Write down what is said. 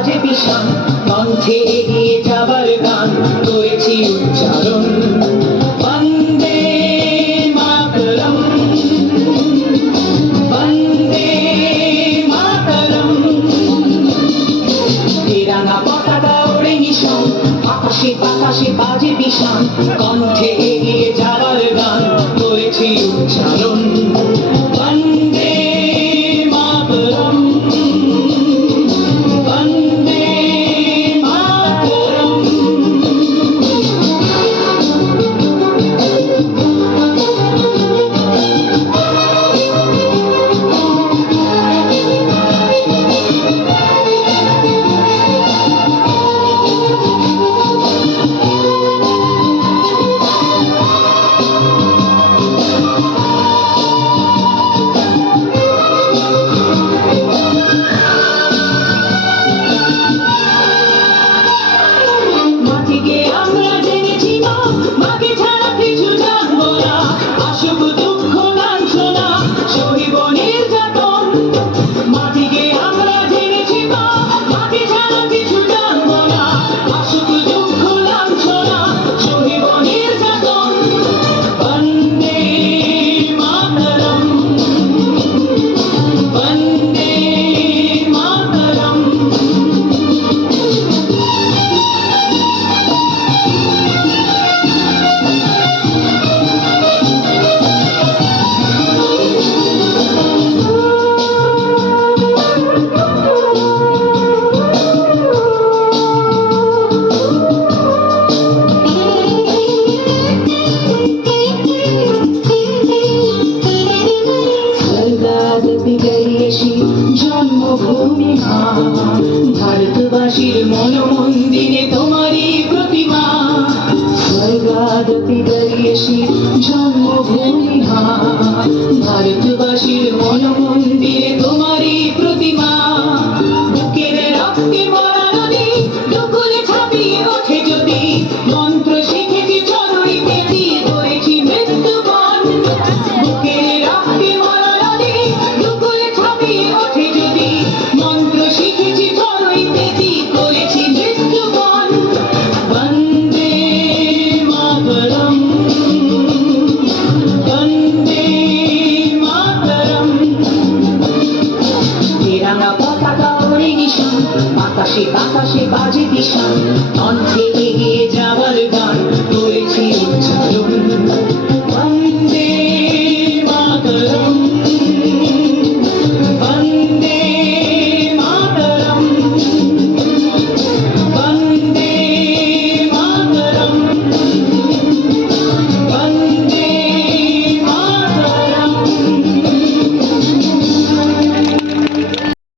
বাজে বিষাণ, কণ্ঠে এগিয়ে যাবার গান করেছি উচ্চারণ। বন্দে মাতরম, বন্দে মাতরম। তিরঙ্গা পতাকা ওড়ে নিশান, আকাশে বাতাসে বাজে বিষাণ, কণ্ঠে এগিয়ে যাবার গান করেছি উচ্চারণ। বন্দে মাতরম, বন্দে মাতরম। মাটিকে আমরা জেনেছি মা, মাকে ছাড়া কিছু জানবো না। আসুক দুঃখ লাঞ্ছনা, সহিব নির্যাতন। মাটিকে আমরা জেনেছি মা, মাকে ছাড়া কিছু জানবো না। আসুক দুঃখ লাঞ্ছনা, সহিব নির্যাতন। বন্দে মাতরম, বন্দে মাতরম। জন্মভূমি মা, ভারতবাসীর মনমন্দিরে তোমারই প্রতিমা। স্বর্গাদপি গরিয়সী জন্মভূমি মা, ভারতবাসীর মনমন্দিরে তোমারই প্রতিমা। বুকের রক্তে মরা নদী, দুকুলে ছাপিয়ে ওঠে যদি, মন্ত্র শিখেছি চড়ুই পেটি করেছি মৃত্যুবরণ। বুকের রক্তে মরা নদী, দুকুলে ছাপিয়ে ওঠে যদি, মন্ত্র শিখেছি চড়ুই পেটি করেছি মৃত্যুবরণ। বন্দে মাতরম, বন্দে মাতরম। তিরঙ্গা পতাকা ওড়ে নিশান, আকাশে বাতাসে বাজে বিষাণ, কণ্ঠে